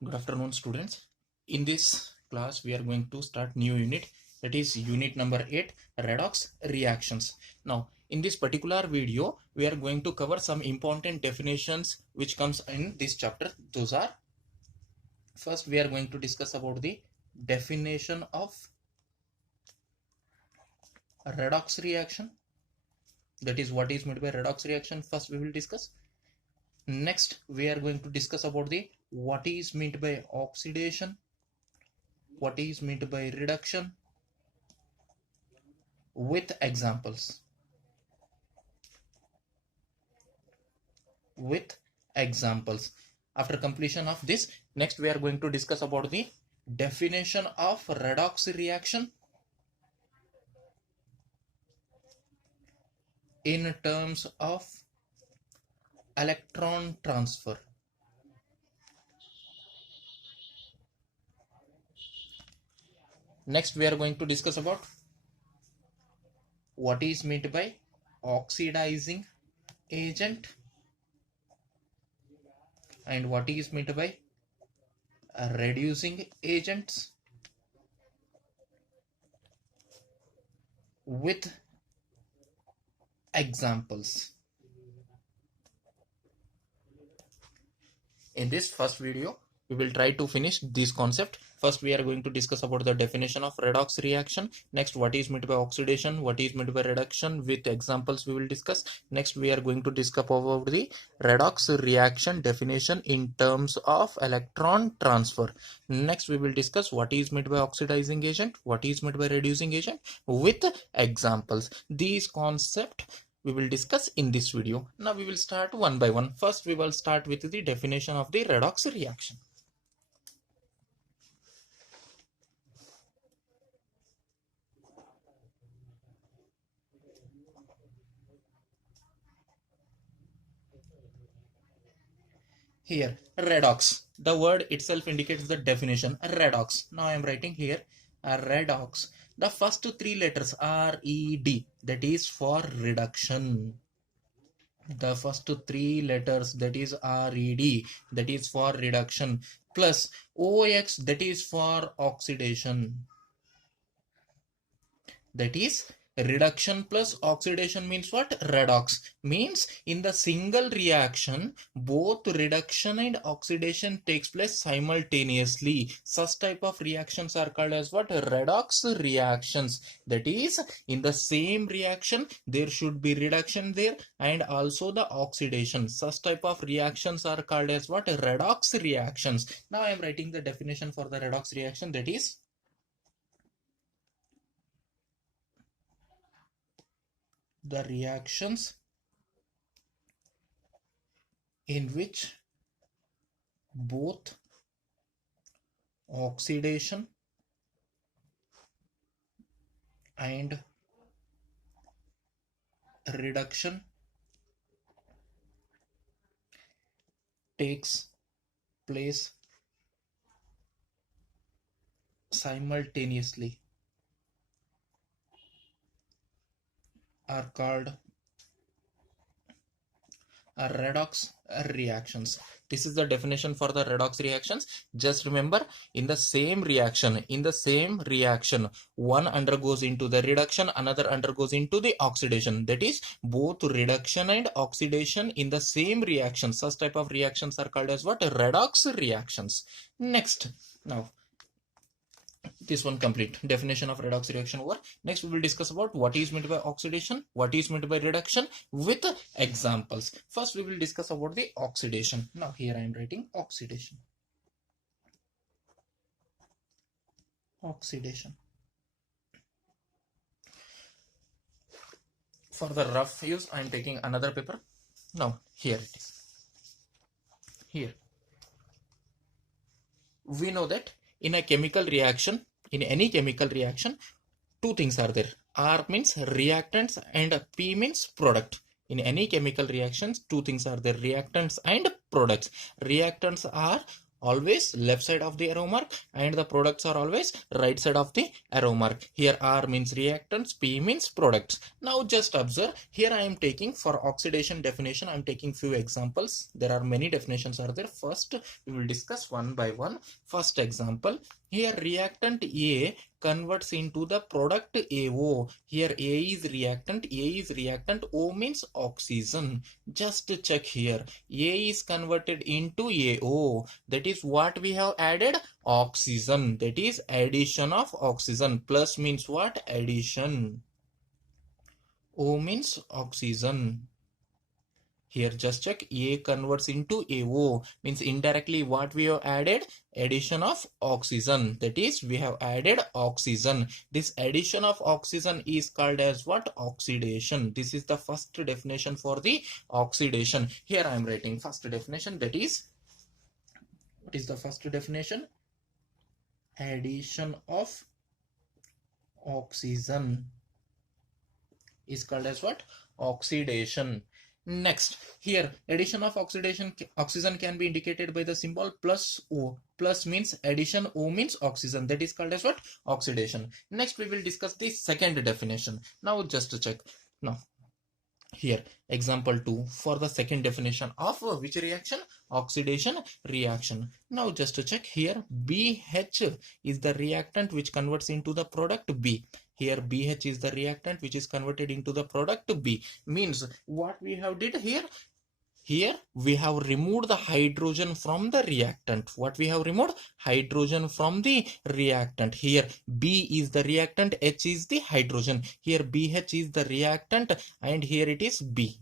Good afternoon, students. In this class, we are going to start new unit, that is unit number 8, redox reactions. Now, in this particular video, we are going to cover some important definitions which comes in this chapter. Those are, first we are going to discuss about the definition of redox reaction. That is what is meant by redox reaction. First we will discuss. Next, we are going to discuss about the what is meant by oxidation, what is meant by reduction, with examples. After completion of this, next we are going to discuss about the definition of redox reaction in terms of electron transfer. Next we are going to discuss about what is meant by oxidizing agent and what is meant by reducing agents, with examples. In this first video, we will try to finish this concept. First, we are going to discuss about the definition of redox reaction. Next, what is meant by oxidation, what is meant by reduction, with examples we will discuss. Next, we are going to discuss about the redox reaction definition in terms of electron transfer. Next, we will discuss what is meant by oxidizing agent, what is meant by reducing agent, with examples. These concepts we will discuss in this video. Now we will start one by one. First, we will start with the definition of the redox reaction. Here, redox. The word itself indicates the definition. Redox. Now I am writing here redox. The first three letters R-E-D, that is for reduction. The first three letters, that is R-E-D, that is for reduction, plus OX, that is for oxidation. That is reduction plus oxidation means what? Redox. Means in the single reaction, both reduction and oxidation takes place simultaneously. Such type of reactions are called as what? Redox reactions. That is, in the same reaction, there should be reduction there and also the oxidation. Such type of reactions are called as what? Redox reactions. Now I am writing the definition for the redox reaction, that is the reactions in which both oxidation and reduction takes place simultaneously are called redox reactions. This is the definition for the redox reactions. Just remember, in the same reaction, one undergoes into the reduction, another undergoes into the oxidation. That is, both reduction and oxidation in the same reaction. Such type of reactions are called as what? Redox reactions. Next, now this one complete. Definition of redox reaction over. Next, we will discuss about what is meant by oxidation, what is meant by reduction, with examples. First, we will discuss about the oxidation. Now, here I am writing oxidation. Oxidation. For the rough use, I am taking another paper. Now, here it is. Here. We know that in a chemical reaction, in any chemical reaction, two things are there. R means reactants and P means product. In any chemical reactions, two things are there, reactants and products. Reactants are always left side of the arrow mark, and the products are always right side of the arrow mark. Here R means reactants, P means products. Now just observe, here I am taking for oxidation definition, I am taking few examples. There are many definitions are there. First we will discuss one by one. First example, here reactant A converts into the product AO. Here A is reactant, O means oxygen. Just check here, A is converted into AO. That is what we have added, oxygen. That is addition of oxygen. Plus means what? Addition. O means oxygen. Here just check, A converts into AO, means indirectly what we have added, addition of oxygen. That is we have added oxygen. This addition of oxygen is called as what? Oxidation. This is the first definition for the oxidation. Here I am writing first definition, that is, what is the first definition? Addition of oxygen is called as what? Oxidation. Next, here addition of oxidation oxygen can be indicated by the symbol plus O. Plus means addition, O means oxygen. That is called as what? Oxidation. Next we will discuss the second definition. Now just to check. Now here example 2 for the second definition of which reaction? Oxidation reaction. Now just to check, here BH is the reactant which converts into the product B. Here BH is the reactant which is converted into the product B. Means what we have did here? Here we have removed the hydrogen from the reactant. What we have removed? Hydrogen from the reactant. Here B is the reactant, H is the hydrogen. Here BH is the reactant and here it is B.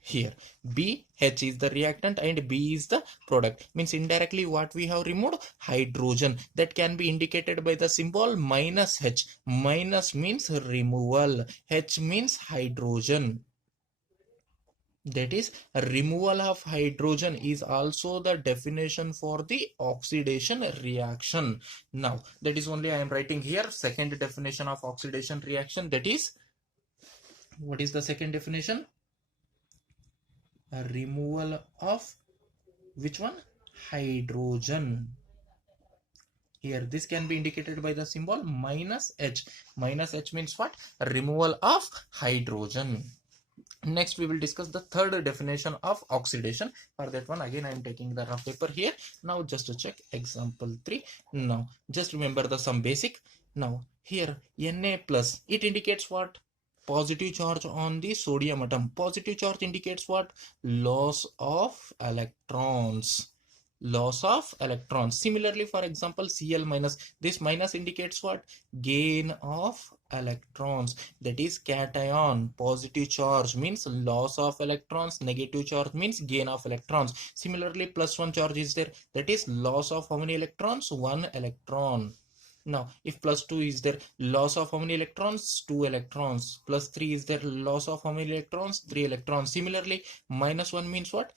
Here BH is the reactant and B is the product. Means indirectly what we have removed? Hydrogen. That can be indicated by the symbol minus H. Minus means removal. H means hydrogen. That is, removal of hydrogen is also the definition for the oxidation reaction. Now that is only I am writing here second definition of oxidation reaction. That is, what is the second definition? A removal of which one? Hydrogen. Here this can be indicated by the symbol minus H. Minus H means what? Removal of hydrogen. Next we will discuss the third definition of oxidation. For that one again I am taking the rough paper here. Now just to check example 3. Now just remember the some basic. Now here Na plus, it indicates what? Positive charge on the sodium atom. Positive charge indicates what? Loss of electrons. Loss of electrons. Similarly, for example, Cl minus, this minus indicates what? Gain of electrons. That is cation. Positive charge means loss of electrons, negative charge means gain of electrons. Similarly, plus 1 charge is there, that is loss of how many electrons? 1 electron. Now if plus 2 is there, loss of how many electrons? 2 electrons. Plus 3 is there, loss of how many electrons? 3 electrons. Similarly, minus 1 means what?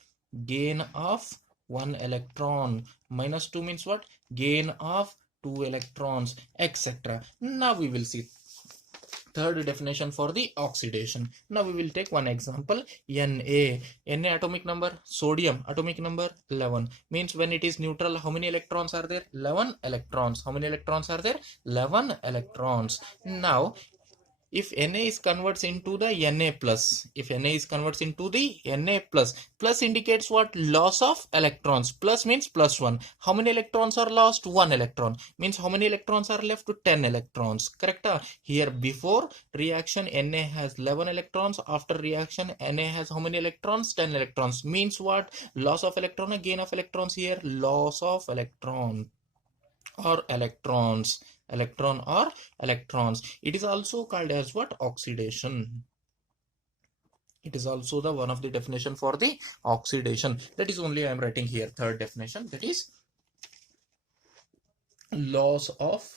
Gain of 1 electron. Minus 2 means what? Gain of 2 electrons, etc. Now we will see third definition for the oxidation. Now we will take one example. Na atomic number, sodium atomic number 11. Means when it is neutral, how many electrons are there? 11 electrons. How many electrons are there? 11 electrons. Now if Na is converts into the Na plus, if Na is converts into the Na plus, plus indicates what? Loss of electrons. Plus means plus 1. How many electrons are lost? 1 electron. Means how many electrons are left? 10 electrons. Correct? Here before reaction Na has 11 electrons. After reaction Na has how many electrons? 10 electrons. Means what? Loss of electron or gain of electrons here? Loss of electron or electrons. Electron or electrons. It is also called as what? Oxidation. It is also the one of the definition for the oxidation. That is only I am writing here third definition, that is loss of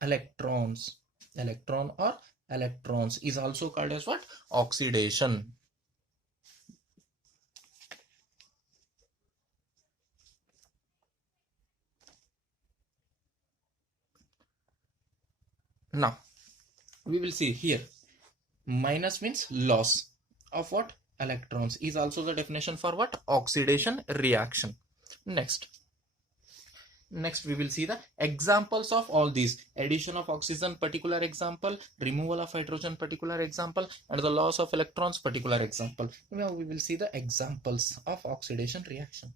electrons. Electron or electrons is also called as what? Oxidation. Now we will see here minus means loss of what? electrons is also the definition for what? Oxidation reaction. Next we will see the examples of all these: addition of oxygen, particular example; removal of hydrogen, particular example; and the loss of electrons, particular example. Now we will see the examples of oxidation reaction.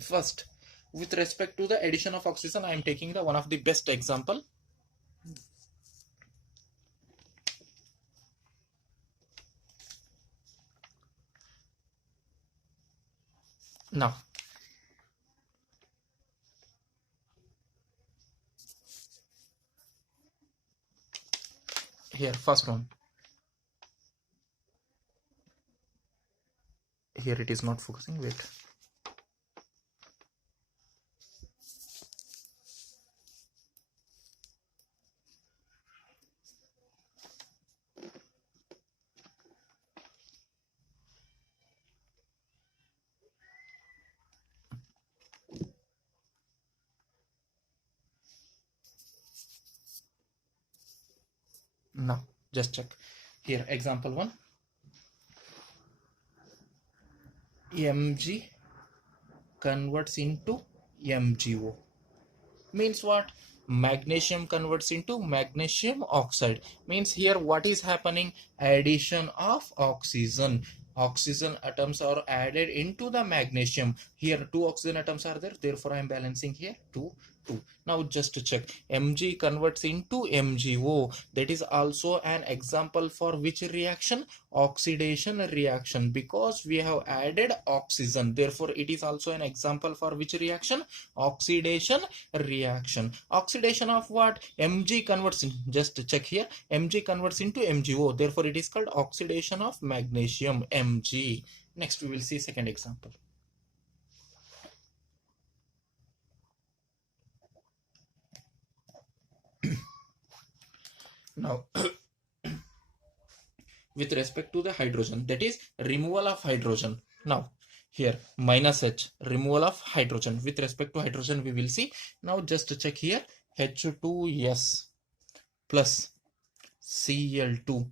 First, with respect to the addition of oxygen, I am taking the one of the best example. Now here, first one, here it is not focusing, wait. Now just check here, example 1, Mg converts into MgO. Means what? Magnesium converts into magnesium oxide. Means here what is happening? Addition of oxygen. Oxygen atoms are added into the magnesium. Here 2 oxygen atoms are there, therefore I am balancing here 2, 2. Now just to check, Mg converts into MgO. That is also an example for which reaction? Oxidation reaction, because we have added oxygen. Therefore it is also an example for which reaction? Oxidation reaction. Oxidation of what? Mg converts in, just check here, Mg converts into MgO. Therefore it is called oxidation of magnesium, Mg. Next we will see second example. Now with respect to the hydrogen, that is removal of hydrogen. Now here minus H, removal of hydrogen. With respect to hydrogen we will see. Now just to check here, H2S plus Cl2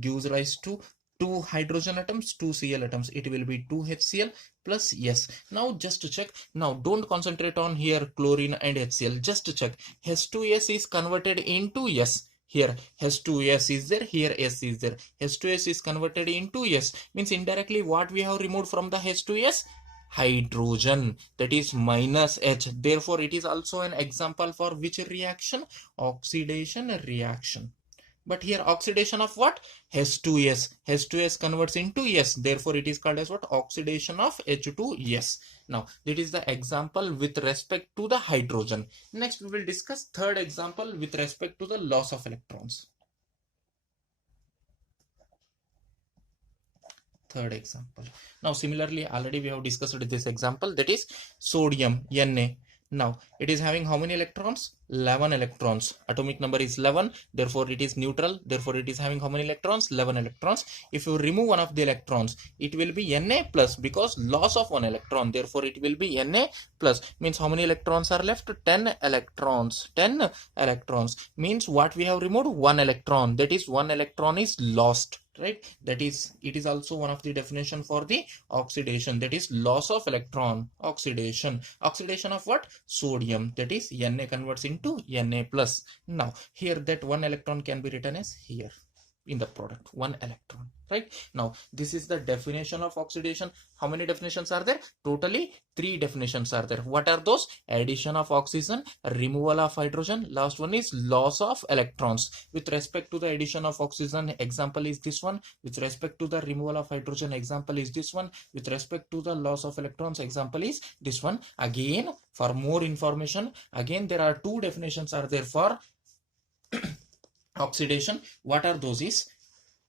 gives rise to 2 hydrogen atoms, 2 Cl atoms. It will be 2 HCl plus S. Now just to check, now don't concentrate on here chlorine and HCl. Just to check, H2S is converted into S. Here H2S is there, here S is there. H2S is converted into S. Means indirectly what we have removed from the H2S? Hydrogen, that is minus H. Therefore it is also an example for which reaction? Oxidation reaction. But here oxidation of what? H2S. H2S converts into S. Therefore it is called as what? Oxidation of H2S. Now that is the example with respect to the hydrogen. Next we will discuss third example with respect to the loss of electrons. Third example. Now similarly already we have discussed this example, that is sodium, Na. Now it is having how many electrons? 11 electrons. Atomic number is 11, therefore it is neutral, therefore it is having how many electrons? 11 electrons. If you remove one of the electrons, it will be Na plus, because loss of one electron, therefore it will be Na plus. Means how many electrons are left? 10 electrons. 10 electrons means what we have removed? 1 electron. That is 1 electron is lost, right? That is, it is also one of the definition for the oxidation, that is loss of electron. Oxidation of what? Sodium, that is Na converts into Na plus. Now here that 1 electron can be written as here in the product, 1 electron, right? Now this is the definition of oxidation. How many definitions are there? Totally 3 definitions are there. What are those? Addition of oxygen, removal of hydrogen, last one is loss of electrons. With respect to the addition of oxygen, example is this one. With respect to the removal of hydrogen, example is this one. With respect to the loss of electrons, example is this one. Again, for more information, again there are 2 definitions are there for oxidation. What are those? Is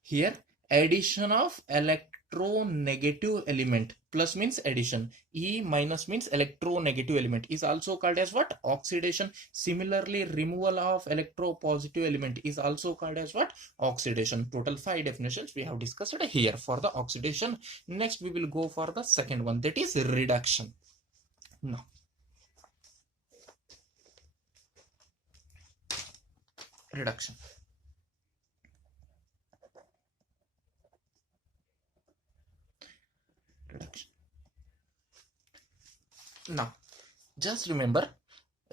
here addition of electronegative element. Plus means addition, E minus means electronegative element, is also called as what? Oxidation. Similarly removal of electropositive element is also called as what? Oxidation. Total 5 definitions we have discussed here for the oxidation. Next we will go for the second one, that is reduction. Now reduction. reduction. Now, just remember,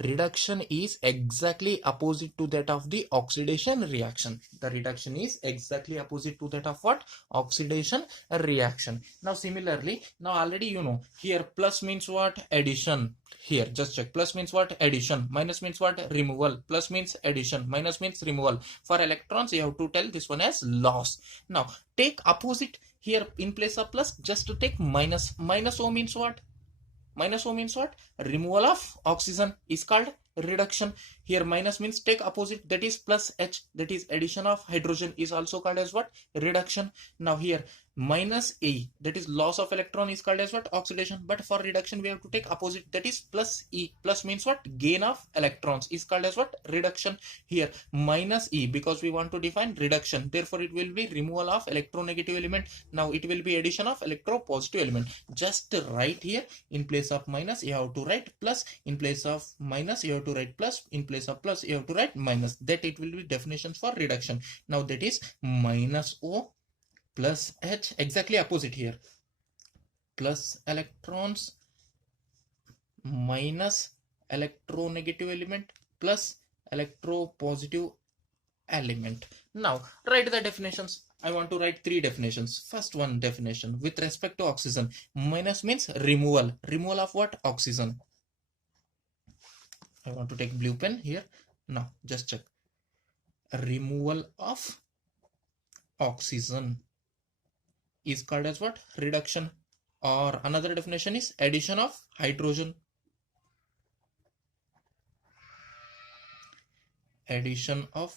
reduction is exactly opposite to that of the oxidation reaction. The reduction is exactly opposite to that of what? Oxidation reaction. Now similarly, now already you know, here plus means what? Addition. Here just check, plus means what? Addition. Minus means what? Removal. Plus means addition. Minus means removal. For electrons you have to tell this one as loss. Now take opposite here, in place of plus just to take minus. Minus O means what? Minus O means what? Removal of oxygen is called reduction. Here minus means take opposite, that is plus H, that is addition of hydrogen, is also called as what? Reduction. Now here minus E, that is loss of electron, is called as what? Oxidation. But for reduction we have to take opposite, that is plus E. Plus means what? Gain of electrons, is called as what? Reduction. Here minus E, because we want to define reduction, therefore it will be removal of electronegative element. Now it will be addition of electropositive element. Just write here, in place of minus you have to write plus, in place of minus you have to write plus, in place of plus you have to write minus. That it will be definitions for reduction. Now that is minus O plus H, exactly opposite here, plus electrons minus electronegative element plus electropositive element. Now write the definitions. I want to write three definitions. First one definition, with respect to oxygen, minus means removal. Removal of what? Oxygen. I want to take blue pen here. Now just check, removal of oxygen is called as what? Reduction. Or another definition is addition of hydrogen. Addition of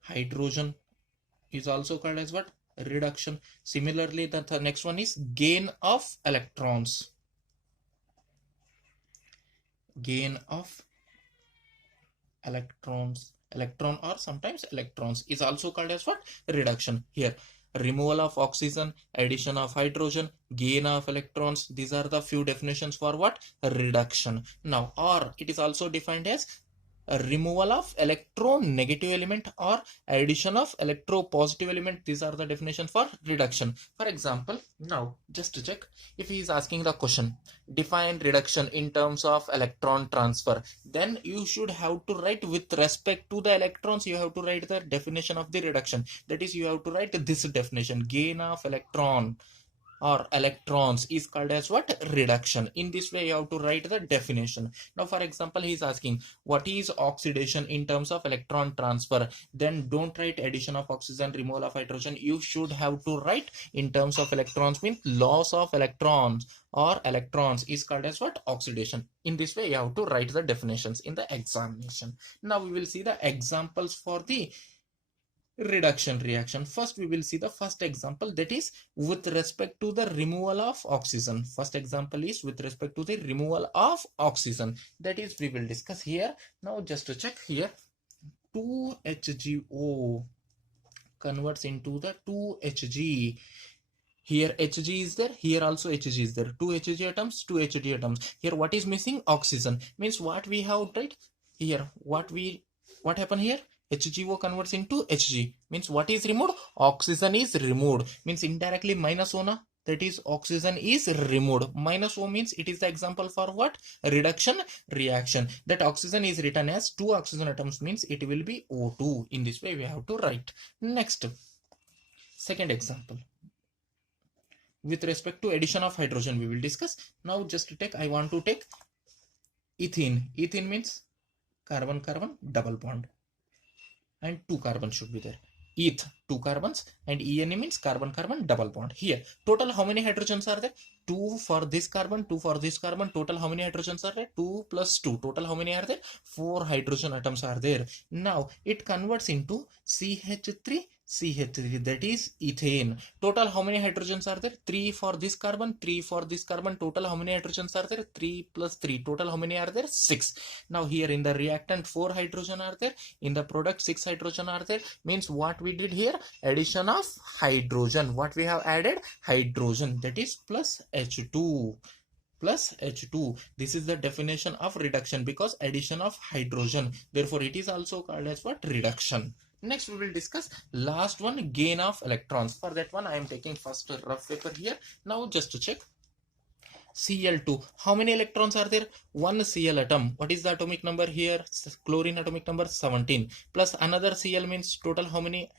hydrogen is also called as what? Reduction. Similarly, the next one is gain of electrons. Gain of electrons, electron or sometimes electrons, is also called as what? Reduction. Here removal of oxygen, addition of hydrogen, gain of electrons, these are the few definitions for what? Reduction. Now, or it is also defined as a removal of electronegative element or addition of electropositive element. These are the definition for reduction. For example, now just to check, if he is asking the question, define reduction in terms of electron transfer, then you should have to write with respect to the electrons, you have to write the definition of the reduction. That is, you have to write this definition, gain of electron or electrons is called as what? Reduction. In this way you have to write the definition. Now for example, he is asking what is oxidation in terms of electron transfer, then don't write addition of oxygen, removal of hydrogen. You should have to write in terms of electrons means loss of electrons or electrons is called as what? Oxidation. In this way you have to write the definitions in the examination. Now we will see the examples for the reduction reaction. First we will see the first example, that is with respect to the removal of oxygen. First example is with respect to the removal of oxygen, that is we will discuss here. Now just to check here, 2HgO converts into the 2Hg. Here Hg is there, here also Hg is there, 2 Hg atoms, 2 Hg atoms. Here what is missing? Oxygen. Means what we have right here, what happened here? HgO converts into Hg, means what is removed? Oxygen is removed, means indirectly minus O na, that is oxygen is removed. Minus O means it is the example for what? Reduction reaction. That oxygen is written as 2 oxygen atoms, means it will be O2. In this way we have to write. Next, second example, with respect to addition of hydrogen we will discuss. Now just to take, I want to take ethene. Ethene means carbon carbon double bond and 2 carbons should be there. Eth, 2 carbons, and ENE means carbon carbon double bond. Here total how many hydrogens are there? 2 for this carbon, 2 for this carbon. Total how many hydrogens are there? 2 plus 2. Total how many are there? 4 hydrogen atoms are there. Now it converts into CH3, that is ethane. Total how many hydrogens are there? 3 for this carbon, 3 for this carbon. Total how many hydrogens are there? 3 plus 3. Total how many are there? 6. Now here in the reactant 4 hydrogen are there, in the product 6 hydrogen are there. Means what we did here? Addition of hydrogen. What we have added? Hydrogen, that is plus H2. Plus H2. This is the definition of reduction, because addition of hydrogen. Therefore it is also called as what? Reduction. Next we will discuss last one, gain of electrons. For that one I am taking first a rough paper here. Now just to check, Cl2. How many electrons are there? One Cl atom. What is the atomic number here? Chlorine atomic number 17. Plus another Cl means total how many?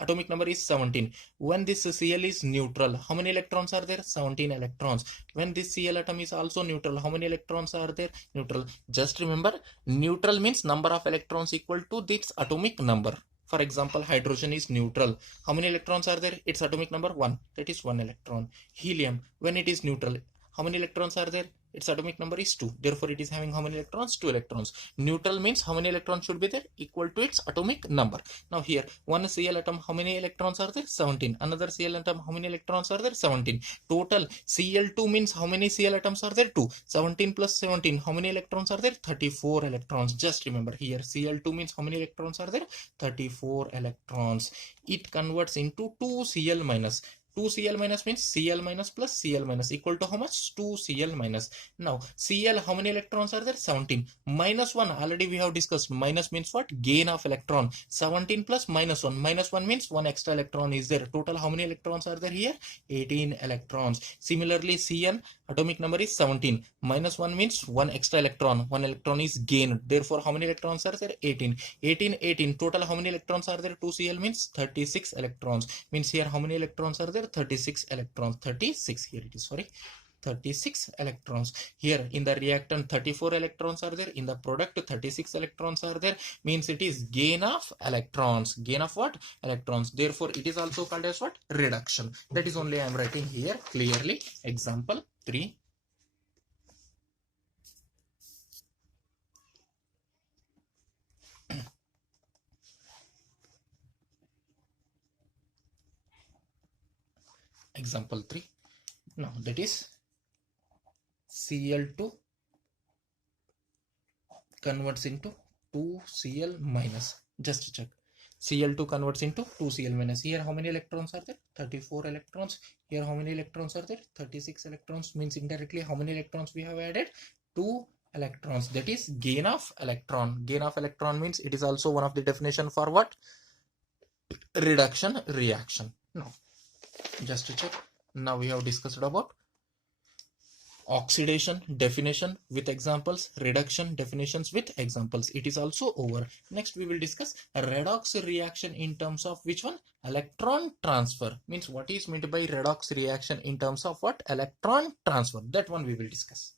Atomic number is 17. When this Cl is neutral, how many electrons are there? 17 electrons. When this Cl atom is also neutral, how many electrons are there? Neutral. Just remember, neutral means number of electrons equal to this atomic number. For example, hydrogen is neutral. How many electrons are there? Its atomic number 1. That is 1 electron. Helium, when it is neutral, how many electrons are there? Its atomic number is 2. Therefore, it is having how many electrons? 2 electrons. Neutral means how many electrons should be there? Equal to its atomic number. Now here, one Cl atom, how many electrons are there? 17. Another Cl atom, how many electrons are there? 17. Total Cl2 means how many Cl atoms are there? 2. 17 plus 17, how many electrons are there? 34 electrons. Just remember here, Cl2 means how many electrons are there? 34 electrons. It converts into 2Cl minus. 2Cl minus means Cl minus plus Cl minus equal to how much? 2Cl minus. Now Cl, how many electrons are there? 17. Minus 1, already we have discussed. Minus means what? Gain of electron. 17 plus minus 1. Minus 1 means 1 extra electron is there. Total how many electrons are there here? 18 electrons. Similarly, Cn, atomic number is 17. Minus 1 means 1 extra electron. 1 electron is gained. Therefore, how many electrons are there? 18. 18, 18. Total how many electrons are there? 2Cl means 36 electrons. Means here how many electrons are there? 36 electrons. 36, here it is, sorry, 36 electrons. Here in the reactant 34 electrons are there. In the product 36 electrons are there. Means it is gain of electrons. Gain of what? Electrons. Therefore, it is also called as what? Reduction. That is only I am writing here clearly. Example 3. Example 3. Now that is Cl2 converts into 2Cl minus. Just check. Cl2 converts into 2Cl minus. Here how many electrons are there? 34 electrons. Here how many electrons are there? 36 electrons. Means indirectly how many electrons we have added? 2 electrons. That is gain of electron. Gain of electron means it is also one of the definition for what? Reduction reaction. Now just to check. Now we have discussed about oxidation definition with examples, reduction definitions with examples. It is also over. Next we will discuss a redox reaction in terms of which one? Electron transfer. Means what is meant by redox reaction in terms of what? Electron transfer. That one we will discuss.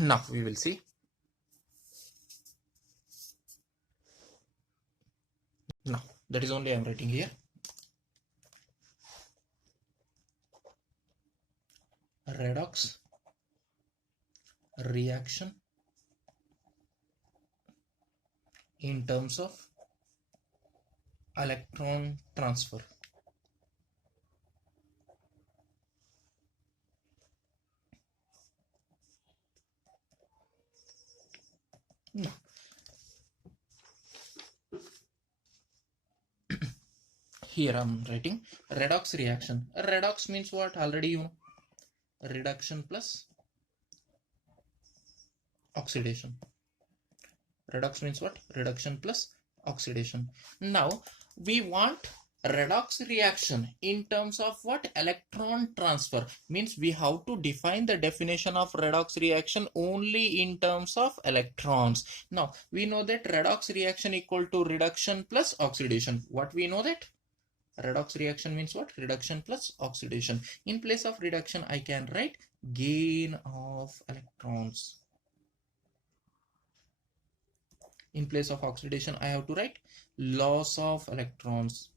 Now we will see. Now that is only I am writing here. Redox reaction in terms of electron transfer. Now here I am writing redox reaction. Redox means what? Already you know. Reduction plus oxidation. Redox means what? Reduction plus oxidation. Now we want redox reaction in terms of what? Electron transfer. Means we have to define the definition of redox reaction only in terms of electrons. Now we know that redox reaction equal to reduction plus oxidation. What we know that? Redox reaction means what? Reduction plus oxidation. In place of reduction, I can write gain of electrons. In place of oxidation, I have to write loss of electrons.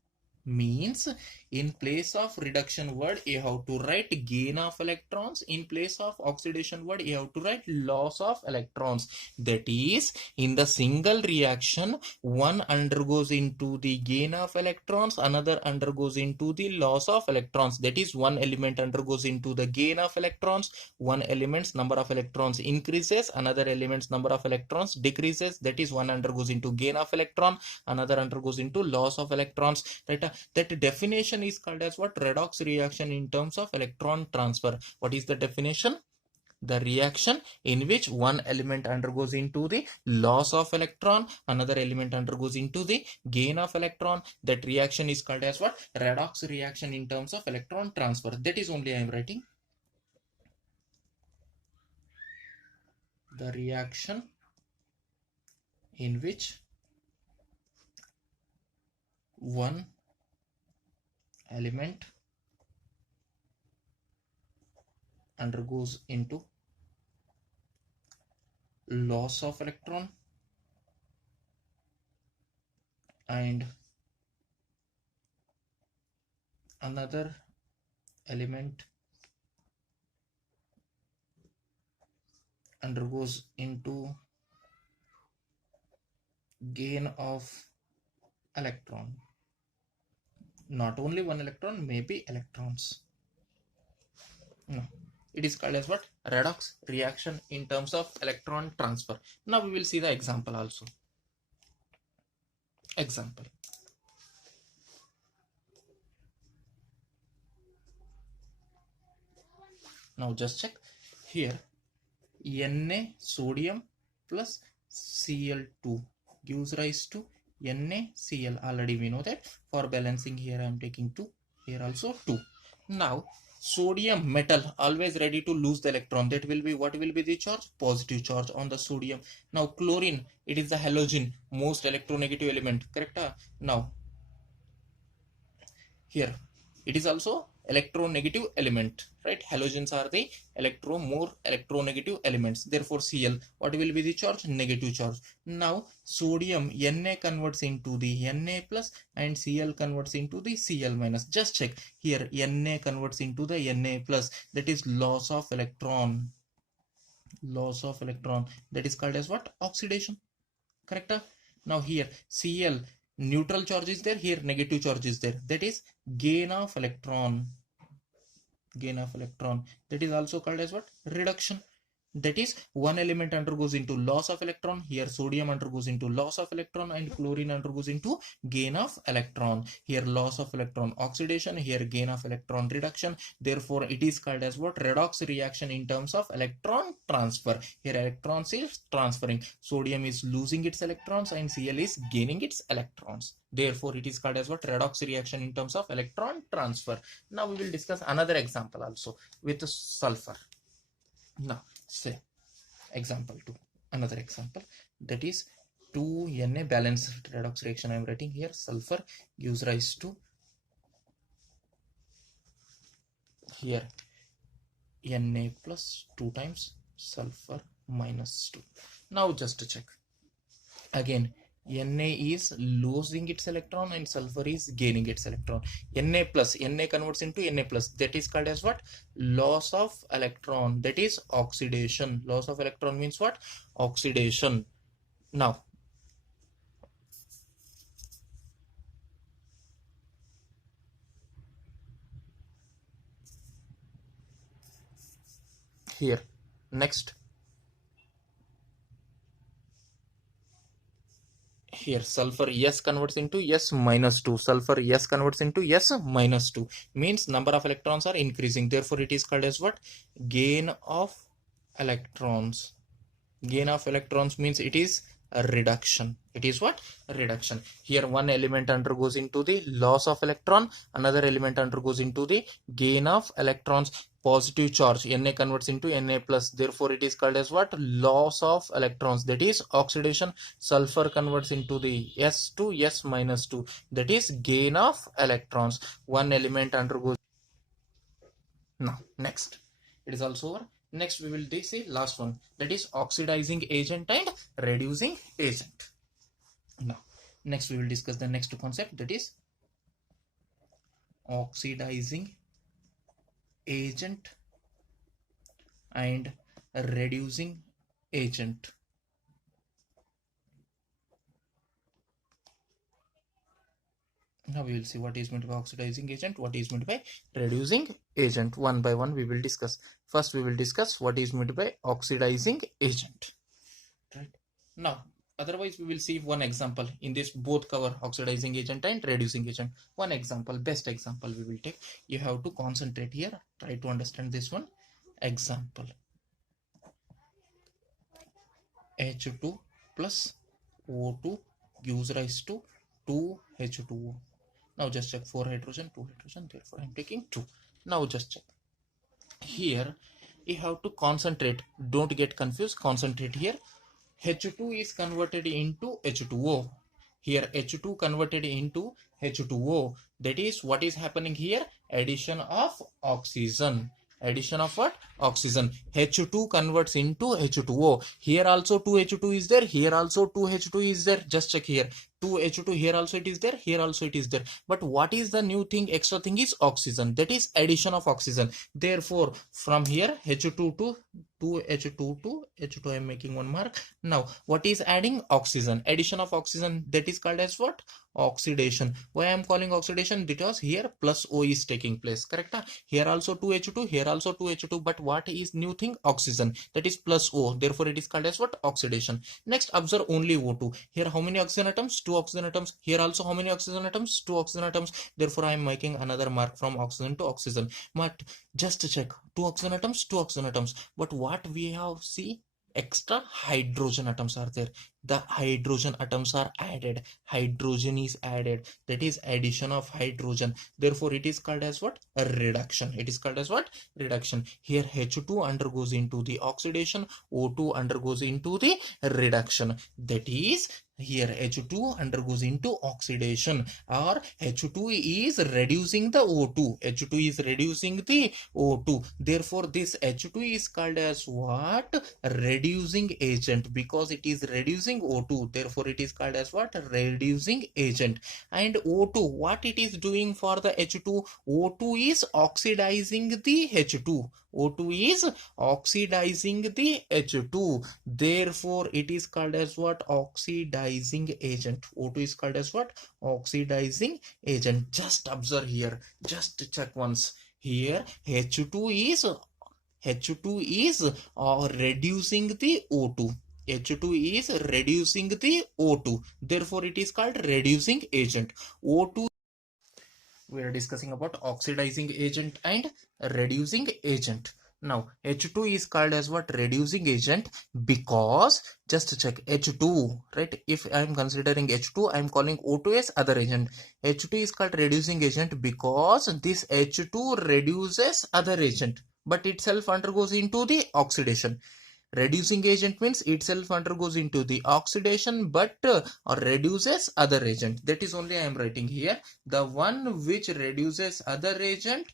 Means in place of reduction word, you have to write gain of electrons. In place of oxidation word, you have to write loss of electrons. That is, in the single reaction, one undergoes into the gain of electrons, another undergoes into the loss of electrons. That is, one element undergoes into the gain of electrons, one element's number of electrons increases, another element's number of electrons decreases. That is, one undergoes into gain of electron, another undergoes into loss of electrons. Right? That definition is called as what? Redox reaction in terms of electron transfer. What is the definition? The reaction in which one element undergoes into the loss of electron, another element undergoes into the gain of electron. That reaction is called as what? Redox reaction in terms of electron transfer. That is only I am writing. The reaction in which one element undergoes into loss of electron and another element undergoes into gain of electron. Not only one electron, maybe electrons. No, it is called as what? Redox reaction in terms of electron transfer. Now we will see the example also. Example. Now just check here. Na sodium plus Cl2 gives rise to NaCl. Already we know that. For balancing here I am taking 2. Here also 2. Now sodium metal always ready to lose the electron. That will be, what will be the charge? Positive charge on the sodium. Now chlorine, it is the halogen, most electronegative element. Correct? Now here it is also electronegative element, right? Halogens are the more electronegative elements. Therefore Cl, what will be the charge? Negative charge. Now sodium, Na converts into the Na plus and Cl converts into the Cl minus. Just check here, Na converts into the Na plus. That is loss of electron. Loss of electron. That is called as what? Oxidation. Correct? Now here Cl, neutral charge is there, here negative charge is there. That is gain of electron. Gain of electron. That is also called as what? Reduction. That is, one element undergoes into loss of electron. Here sodium undergoes into loss of electron and chlorine undergoes into gain of electron. Here loss of electron oxidation, here gain of electron reduction. Therefore it is called as what? Redox reaction in terms of electron transfer. Here electrons is transferring. Sodium is losing its electrons and Cl is gaining its electrons. Therefore it is called as what? Redox reaction in terms of electron transfer. Now we will discuss another example also with sulfur. Now say example 2, another example, that is 2Na balanced redox reaction. I am writing here. Sulfur gives rise to here Na plus 2 times sulfur minus 2. Now just to check again, Na is losing its electron and sulfur is gaining its electron. Na plus, Na converts into Na plus. That is called as what? Loss of electron. That is oxidation. Loss of electron means what? Oxidation. Now here next, here sulfur S converts into S minus 2. Sulfur S converts into S minus 2. Means number of electrons are increasing. Therefore it is called as what? Gain of electrons. Gain of electrons means it is a reduction. It is what? A reduction. Here one element undergoes into the loss of electron, another element undergoes into the gain of electrons. Positive charge, Na converts into Na plus. Therefore it is called as what? Loss of electrons. That is oxidation. Sulfur converts into the S to S minus 2. That is gain of electrons. One element undergoes. Now next, it is also over. Next we will see last one, that is oxidizing agent and reducing agent. Now next we will discuss the next concept, that is oxidizing agent and reducing agent. Now we will see what is meant by oxidizing agent, what is meant by reducing agent. One by one we will discuss. First we will discuss what is meant by oxidizing agent. Right. Now otherwise we will see one example. In this both cover oxidizing agent and reducing agent. One example, best example we will take. You have to concentrate here. Try to understand this one example. H2 plus O2 gives rise to 2H2O. Now just check 4 hydrogen, 2 hydrogen, therefore I am taking 2. Now just check. Here you have to concentrate, don't get confused, concentrate here. H2 is converted into H2O. Here H2 converted into H2O. That is what is happening here. Addition of oxygen. Addition of what? Oxygen. H2 converts into H2O. Here also 2H2 is there. Here also 2H2 is there. Just check here. 2H2 here also it is there. Here also it is there. But what is the new thing? Extra thing is oxygen. That is addition of oxygen. Therefore, from here H2 to 2H2 to H2 I am making one mark. Now what is adding? Oxygen. Addition of oxygen, that is called as what? Oxidation. Why I am calling oxidation? Because here plus O is taking place. Correct? Here also 2H2, here also 2H2, but what is new thing? Oxygen. That is plus O. Therefore it is called as what? Oxidation. Next observe only O2. Here how many oxygen atoms? 2 oxygen atoms. Here also how many oxygen atoms? 2 oxygen atoms. Therefore I am making another mark from oxygen to oxygen. But just check, 2 oxygen atoms, 2 oxygen atoms. But what we have, see, extra hydrogen atoms are there. The hydrogen atoms are added. Hydrogen is added. That is addition of hydrogen. Therefore it is called as what? A reduction. It is called as what? Reduction. Here H2 undergoes into the oxidation, O2 undergoes into the reduction. That is, here H2 undergoes into oxidation, or H2 is reducing the O2. H2 is reducing the O2. Therefore this H2 is called as what? Reducing agent, because it is reducing O2. Therefore it is called as what? Reducing agent. And O2, what it is doing for the H2? O2 is oxidizing the H2. O2 is oxidizing the H2. Therefore it is called as what? Oxidizing agent. O2 is called as what? Oxidizing agent. Just observe here. Just check once. Here H2 is reducing the O2. H2 is reducing the O2. Therefore it is called reducing agent. O2, we are discussing about oxidizing agent and reducing agent. Now H2 is called as what? Reducing agent, because just check H2, right? If I am considering H2, I am calling O2 as other agent. H2 is called reducing agent because this H2 reduces other agent, but itself undergoes into the oxidation. Reducing agent means itself undergoes into the oxidation, but or reduces other agent. That is only I am writing here. The one which reduces other agent,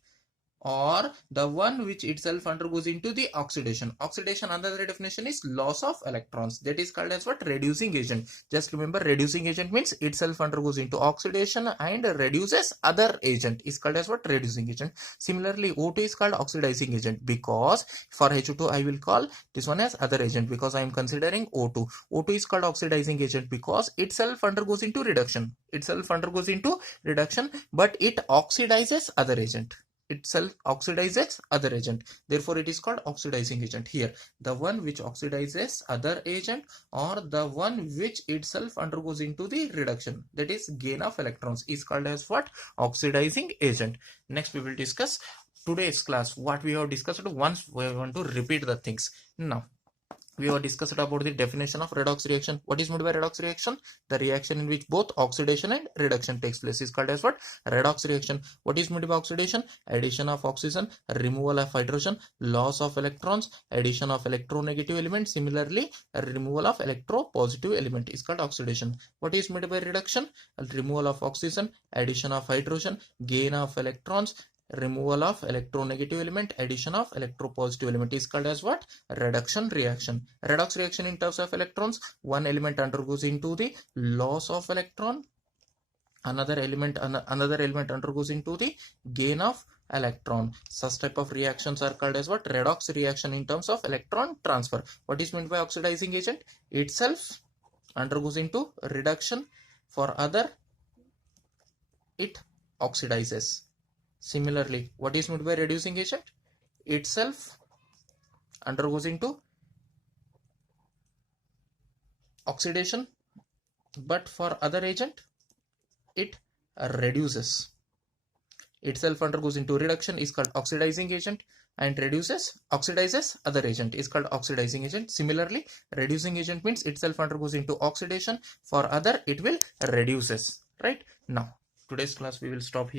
or the one which itself undergoes into the oxidation. Oxidation, another definition is loss of electrons. That is called as what? Reducing agent. Just remember, reducing agent means itself undergoes into oxidation and reduces other agent, is called as what? Reducing agent. Similarly, O2 is called oxidizing agent, because for H2 I will call this one as other agent, because I am considering O2. O2 is called oxidizing agent because itself undergoes into reduction. Itself undergoes into reduction, but it oxidizes other agent. Itself oxidizes other agent. Therefore it is called oxidizing agent. Here the one which oxidizes other agent, or the one which itself undergoes into the reduction, that is gain of electrons, is called as what? Oxidizing agent. Next we will discuss today's class what we have discussed. Once we want to repeat the things. Now we have discussed about the definition of redox reaction. What is meant by redox reaction? The reaction in which both oxidation and reduction takes place is called as what? Redox reaction. What is meant by oxidation? Addition of oxygen, removal of hydrogen, loss of electrons, addition of electronegative element. Similarly, removal of electropositive element is called oxidation. What is meant by reduction? Removal of oxygen, addition of hydrogen, gain of electrons, removal of electronegative element, addition of electropositive element is called as what? Reduction reaction. Redox reaction in terms of electrons, one element undergoes into the loss of electron, another element undergoes into the gain of electron. Such type of reactions are called as what? Redox reaction in terms of electron transfer. What is meant by oxidizing agent? Itself undergoes into reduction, for other it oxidizes. Similarly, what is meant by reducing agent? Itself undergoes into oxidation, but for other agent it reduces. Itself undergoes into reduction is called oxidizing agent. and reduces, oxidizes other agent is called oxidizing agent. Similarly, reducing agent means itself undergoes into oxidation, for other it will reduces. Right? Now today's class we will stop here.